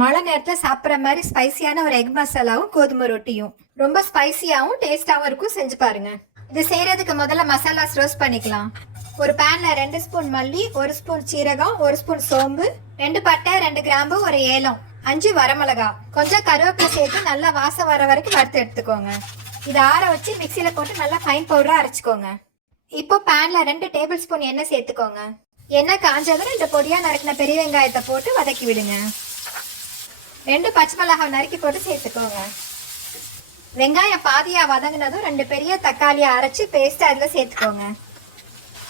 மழை நேரத்தில் சாப்பிட்ற மாதிரி ஸ்பைசியான ஒரு எக் மசாலாவும் கோதுமை ரொட்டியும். ரொம்ப ஸ்பைசியாகவும் டேஸ்டாகவும் இருக்கும். செஞ்சு பாருங்க. இது செய்யறதுக்கு முதல்ல மசாலாஸ் ரோஸ்ட் பண்ணிக்கலாம். ஒரு பேன்ல ரெண்டு ஸ்பூன் மல்லி ஒரு ஸ்பூன் சீரகம் ஒரு ஸ்பூன் சோம்பு ரெண்டு பட்டை ரெண்டு கிராம்பு ஒரு ஏலம் அஞ்சு வரமிளகா. கொஞ்சம் கருவேப்பிலை சேர்த்து நல்லா வாசம் வர வரைக்கும் வறுத்து எடுத்துக்கோங்க. இதை ஆற வச்சு மிக்சியில் போட்டு நல்லா ஃபைன் பவுடராக அரைச்சிக்கோங்க. இப்போ பேனில் ரெண்டு டேபிள் ஸ்பூன் எண்ணெய் சேர்த்துக்கோங்க. எண்ணெய் காஞ்சதும் இந்த பொடியாக நறுக்கின பெரிய வெங்காயத்தை போட்டு வதக்கி விடுங்க. ரெண்டு பச்சை மிளகாய் நறுக்கி போட்டு சேர்த்துக்கோங்க. வெங்காயம் பாதியாக வதங்கினதும் ரெண்டு பெரிய தக்காளியை அரைச்சி பேஸ்ட் அதில் சேர்த்துக்கோங்க.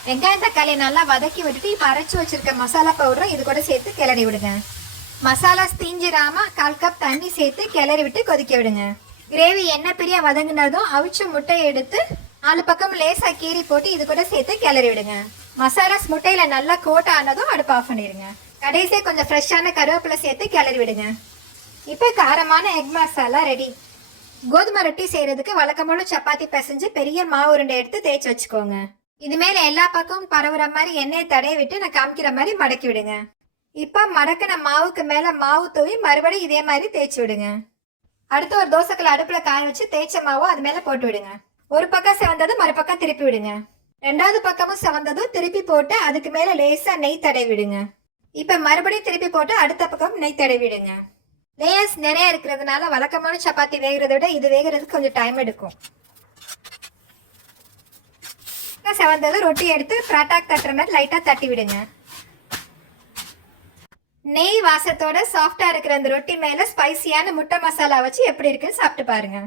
வெங்காயம் தக்காளியை நல்லா வதக்கி விட்டுட்டு இப்போ அரைச்சி வச்சுருக்க மசாலா பவுடரும் இது கூட சேர்த்து கிளறி விடுங்க. மசாலா தீஞ்சிராம கால் கப் தண்ணி சேர்த்து கிளறி விட்டு கொதிக்க விடுங்க. கிரேவி எண்ணெய் பெரிய வதங்கினதும் அவிச்ச முட்டையை எடுத்து நாலு பக்கம் லேசாக கீறி போட்டு இது கூட சேர்த்து கிளறி விடுங்க. மசாலாஸ் முட்டையில் நல்லா கோட் ஆனதும் அடுப்பு ஆஃப் பண்ணிடுங்க கடைசியாக கொஞ்சம் ஃப்ரெஷ்ஷான கருவேப்பிலை சேர்த்து கிளறி விடுங்க. இப்போ காரமான எக் மசாலா ரெடி கோதுமை ரொட்டி செய்யறதுக்கு வழக்கமான சப்பாத்தி பிசைஞ்சு பெரிய மாவு உருண்டை எடுத்து தேய்ச்சி வச்சுக்கோங்க. இது மேல எல்லா பக்கமும் பரவுற மாதிரி எண்ணெயை தடைய விட்டு நான் காமிக்கிற மாதிரி மடக்கி விடுங்க. இப்போ மடக்கின மாவுக்கு மேல மாவு தூவி மறுபடியும் இதே மாதிரி தேய்ச்சி விடுங்க. அடுத்து ஒரு தோசைக்கல் அடுப்புல காய வச்சு தேய்ச்ச மாவும் அது மேல போட்டு விடுங்க. ஒரு பக்கம் செவந்ததும் மறுபக்கம் திருப்பி விடுங்க. ரெண்டாவது பக்கமும் செவந்ததும் திருப்பி போட்டு அதுக்கு மேல லேசா நெய் தடவி விடுங்க. இப்ப மறுபடியும் திருப்பி போட்டு அடுத்த பக்கம் நெய் தடவி விடுங்க. லேயர்ஸ் நிறைய இருக்கிறதுனால வழக்கமான சப்பாத்தி வேகிறத விட இது வேகிறதுக்கு கொஞ்சம் டைம் எடுக்கும். செவந்தது ரொட்டி எடுத்து பராட்டாக்கு தட்டுற மாதிரி லைட்டாக தட்டி விடுங்க. நெய் வாசத்தோட சாஃப்டா இருக்கிற அந்த ரொட்டி மேல ஸ்பைசியான முட்டை மசாலா வச்சு எப்படி இருக்குன்னு சாப்பிட்டு பாருங்க.